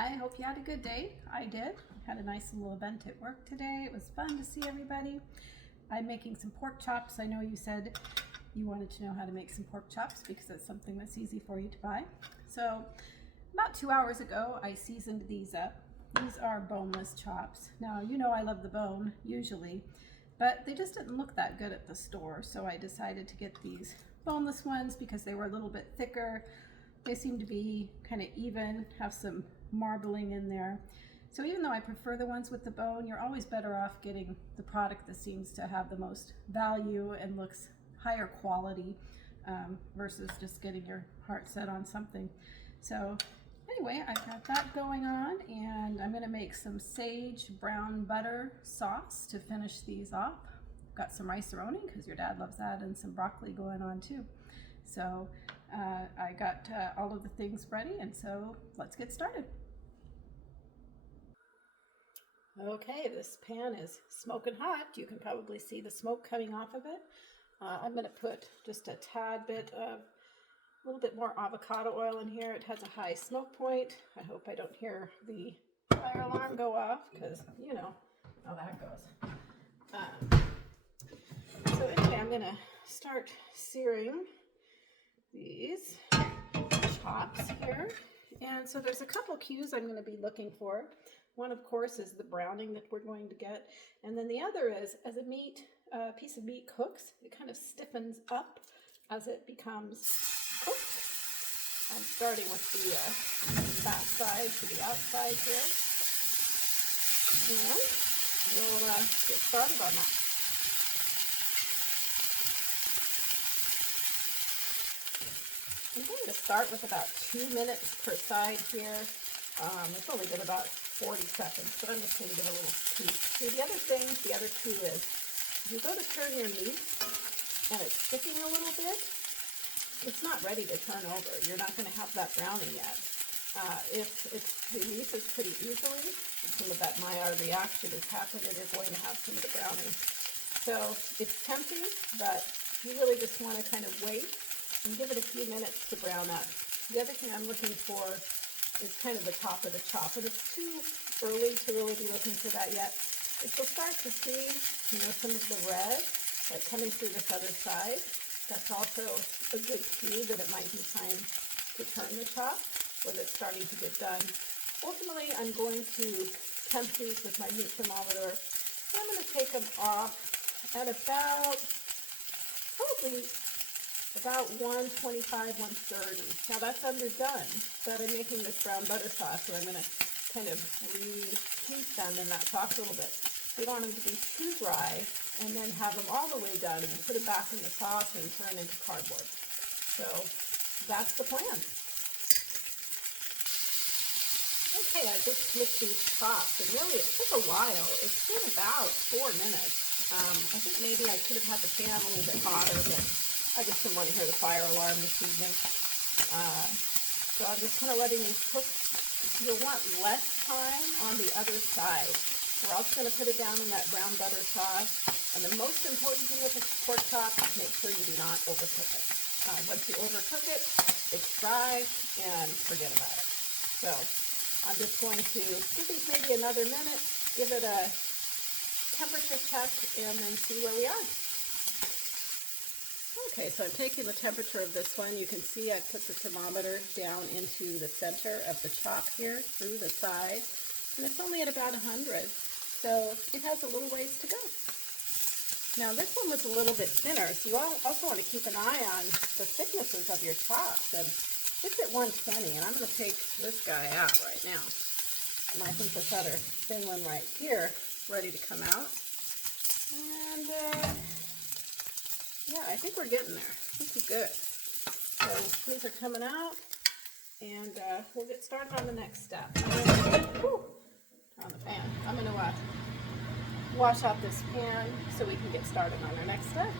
I hope you had a good day. I did. Had a nice little event at work today. It was fun to see everybody. I'm making some pork chops. I know you said you wanted to know how to make some pork chops because it's something that's easy for you to buy. So about 2 hours ago, I seasoned these up. These are boneless chops. Now, you know I love the bone usually, but they just didn't look that good at the store. So I decided to get these boneless ones because they were a little bit thicker. They seem to be kind of even, have some marbling in there. So even though I prefer the ones with the bone, you're always better off getting the product that seems to have the most value and looks higher quality versus just getting your heart set on something. So anyway, I've got that going on, and I'm going to make some sage brown butter sauce to finish these off. Got some rice-a-roni because your dad loves that, and some broccoli going on too. So I got all of the things ready, and so let's get started. Okay, this pan is smoking hot. You can probably see the smoke coming off of it. I'm going to put just a tad bit of, a little bit more avocado oil in here. It has a high smoke point. I hope I don't hear the fire alarm go off because you know how that goes. So anyway, I'm going to start searing these chops here. And so there's a couple cues I'm going to be looking for. One, of course, is the browning that we're going to get. And then the other is, as a piece of meat cooks, it kind of stiffens up as it becomes cooked. I'm starting with the fat side to the outside here. And we'll get started on that. I'm going to start with about 2 minutes per side here. It's only been about 40 seconds, but I'm just going to give a little peek. So the other clue is, if you go to turn your meat and it's sticking a little bit, it's not ready to turn over. You're not going to have that browning yet. If it releases pretty easily, some of that Maillard reaction is happening, you're going to have some of the browning. So it's tempting, but you really just want to kind of wait and give it a few minutes to brown up. The other thing I'm looking for is kind of the top of the chop, and it's too early to really be looking for that yet. If you'll start to see, some of the red, like coming through this other side, that's also a good cue that it might be time to turn the chop, or that it's starting to get done. Ultimately, I'm going to temp these with my meat thermometer, and I'm going to take them off at probably about 125, 130. Now that's underdone, but I'm making this brown butter sauce, so I'm going to kind of reheat them in that sauce a little bit. We don't want them to be too dry, and then have them all the way done, and then put them back in the sauce and turn into cardboard. So that's the plan. Okay, I just flipped these chops, and really it took a while. It's been about 4 minutes. I think maybe I could have had the pan a little bit hotter, but I just didn't want to hear the fire alarm this evening. So I'm just kind of letting these cook. You'll want less time on the other side. We're also going to put it down in that brown butter sauce. And the most important thing with a pork chop is make sure you do not overcook it. Once you overcook it, it's dry and forget about it. So I'm just going to give these maybe another minute, give it a temperature check, and then see where we are. Okay, so I'm taking the temperature of this one. You can see I put the thermometer down into the center of the chop here, through the side, and it's only at about 100, so it has a little ways to go. Now this one was a little bit thinner, so you also want to keep an eye on the thicknesses of your chops, and it's at 120, and I'm going to take this guy out right now. And I think this other thin one right here is ready to come out. And yeah, I think we're getting there. This is good. So these are coming out, and we'll get started on the next step. Turn on the pan. I'm going to wash out this pan so we can get started on our next step.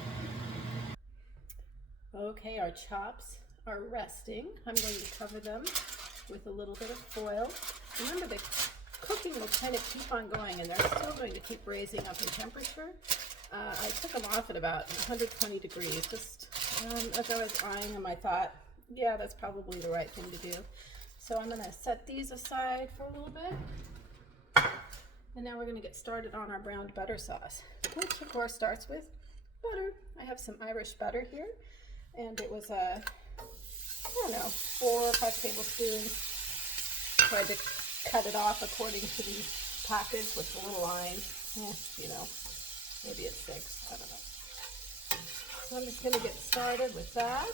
Okay, our chops are resting. I'm going to cover them with a little bit of foil. Remember, the cooking will kind of keep on going, and they're still going to keep raising up in temperature. I took them off at about 120 degrees. Just as I was eyeing them, I thought, yeah, that's probably the right thing to do. So I'm gonna set these aside for a little bit. And now we're gonna get started on our browned butter sauce, which of course starts with butter. I have some Irish butter here, and it was I don't know, 4 or 5 tablespoons. Tried to cut it off according to the package with the little line. You know, maybe it's 6, I don't know. So I'm just gonna get started with that.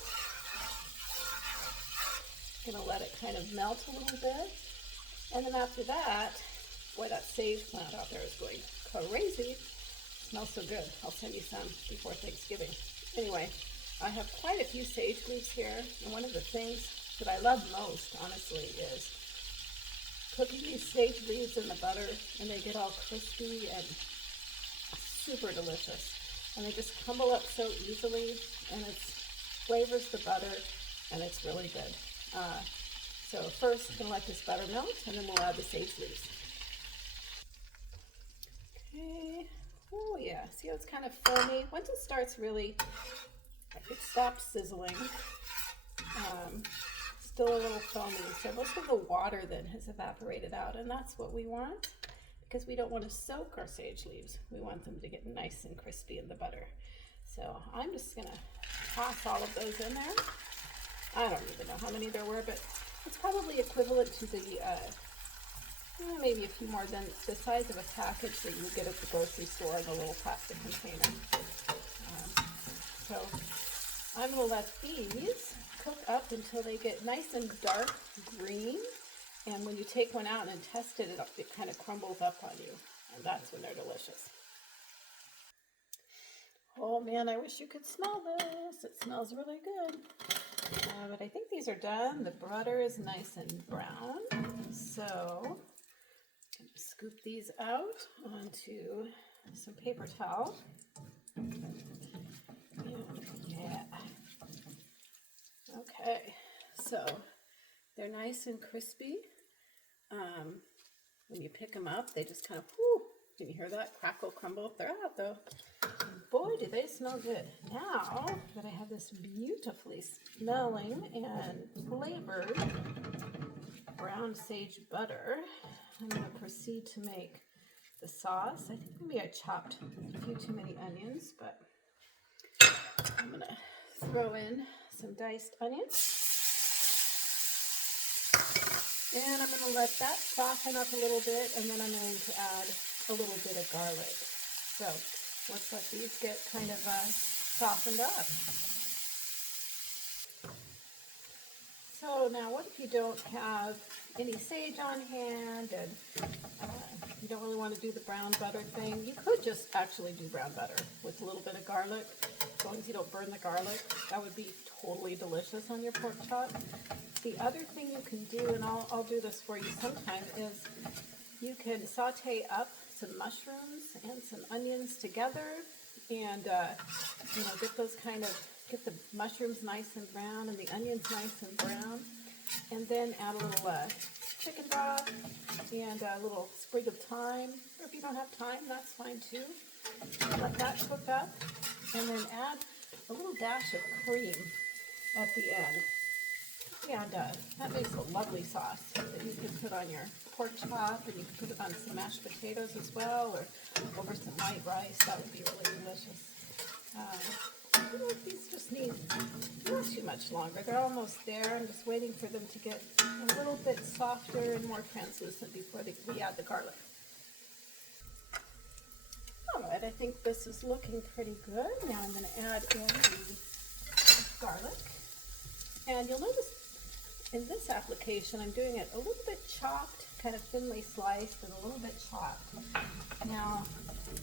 Gonna let it kind of melt a little bit. And then after that, boy, that sage plant out there is going crazy. It smells so good. I'll send you some before Thanksgiving. Anyway, I have quite a few sage leaves here, and one of the things that I love most, honestly, is cooking these sage leaves in the butter, and they get all crispy and super delicious. And they just crumble up so easily, and it flavors the butter, and it's really good. So first, I'm gonna let this butter melt, and then we'll add the sage leaves. Okay. Oh yeah, see how it's kind of foamy? Once it starts really, it stops sizzling. Still a little foamy, so most of the water then has evaporated out, and that's what we want, because we don't want to soak our sage leaves. We want them to get nice and crispy in the butter. So I'm just gonna toss all of those in there. I don't even know how many there were, but it's probably equivalent to the maybe a few more than the size of a package that you would get at the grocery store in a little plastic container. So I'm going to let these cook up until they get nice and dark green. And when you take one out and test it, it kind of crumbles up on you. And that's when they're delicious. Oh man, I wish you could smell this. It smells really good. But I think these are done. The butter is nice and brown. So scoop these out onto some paper towel. Yeah. Okay, so they're nice and crispy. When you pick them up, they just kind of, whoo, can you hear that? Crackle, crumble. They're out though. Boy, do they smell good. Now that I have this beautifully smelling and flavored brown sage butter, I'm going to proceed to make the sauce. I think maybe I chopped a few too many onions, but I'm going to throw in some diced onions. And I'm going to let that soften up a little bit, and then I'm going to add a little bit of garlic. So let's let these get kind of softened up. So now what if you don't have any sage on hand and you don't really want to do the brown butter thing? You could just actually do brown butter with a little bit of garlic. As long as you don't burn the garlic, that would be totally delicious on your pork chop. The other thing you can do, and I'll do this for you sometime, is you can saute up some mushrooms and some onions together, and get the mushrooms nice and brown and the onions nice and brown, and then add a little chicken broth and a little sprig of thyme, or if you don't have thyme, that's fine too. Let that cook up, and then add a little dash of cream at the end. And that makes a lovely sauce that you can put on your pork chop, and you can put it on some mashed potatoes as well, or over some white rice. That would be really delicious. These just need not too much longer. They're almost there. I'm just waiting for them to get a little bit softer and more translucent before we add the garlic. All right, I think this is looking pretty good. Now I'm going to add in the garlic. And you'll notice in this application, I'm doing it a little bit chopped, kind of thinly sliced, and a little bit chopped. Now,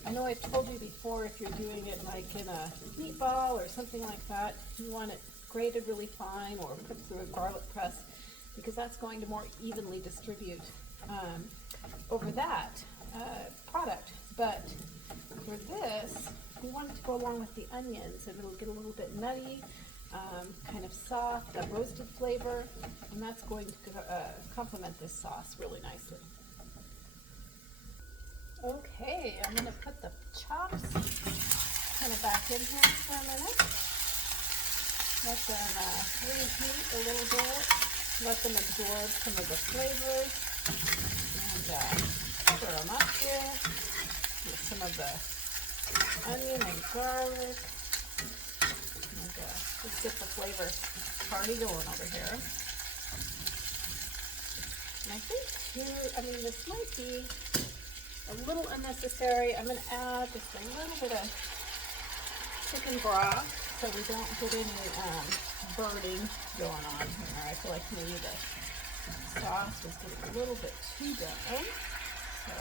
I know I've told you before, if you're doing it like in a meatball or something like that, you want it grated really fine or put through a garlic press, because that's going to more evenly distribute over that product. But for this, we want it to go along with the onions, and it'll get a little bit nutty, kind of soft, a roasted flavor, and that's going to complement this sauce really nicely. Okay, I'm going to put the chops kind of back in here for a minute. Let them reheat a little bit. let them absorb some of the flavors, and stir them up here with some of the onion and garlic, and just get the flavor party going over here. And I think too, I mean, this might be a little unnecessary. I'm going to add just a little bit of chicken broth so we don't get any burning going on here. I feel like maybe the sauce was getting a little bit too done. So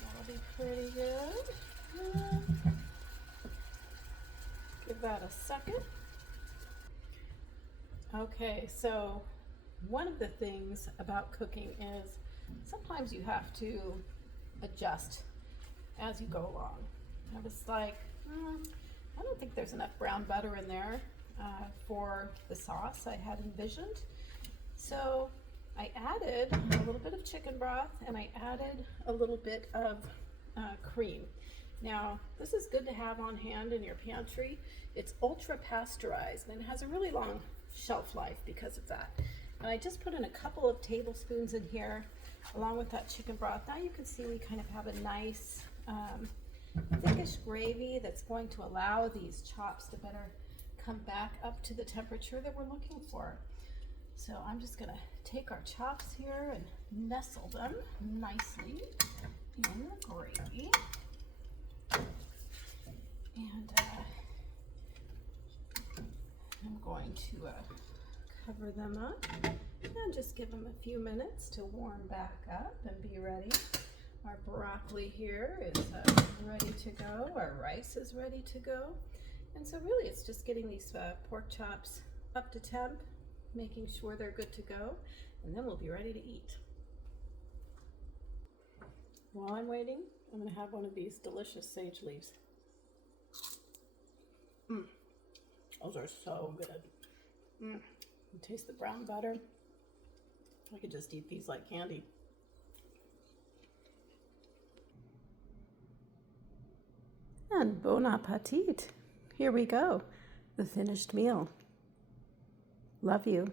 that'll be pretty good. Give that a second. Okay, so one of the things about cooking is sometimes you have to adjust as you go along. I was like, I don't think there's enough brown butter in there for the sauce I had envisioned. So I added a little bit of chicken broth and I added a little bit of cream. Now, this is good to have on hand in your pantry. It's ultra pasteurized and it has a really long shelf life because of that. And I just put in a couple of tablespoons in here along with that chicken broth. Now you can see we kind of have a nice thickish gravy that's going to allow these chops to better come back up to the temperature that we're looking for. So I'm just going to take our chops here and nestle them nicely in the gravy. And I'm going to cover them up and just give them a few minutes to warm back up and be ready. Our broccoli here is ready to go. Our rice is ready to go. And so really it's just getting these pork chops up to temp, making sure they're good to go, and then we'll be ready to eat. While I'm waiting, I'm going to have one of these delicious sage leaves. Those are so good. You taste the brown butter. I could just eat these like candy. And bon appetit. Here we go, the finished meal. Love you.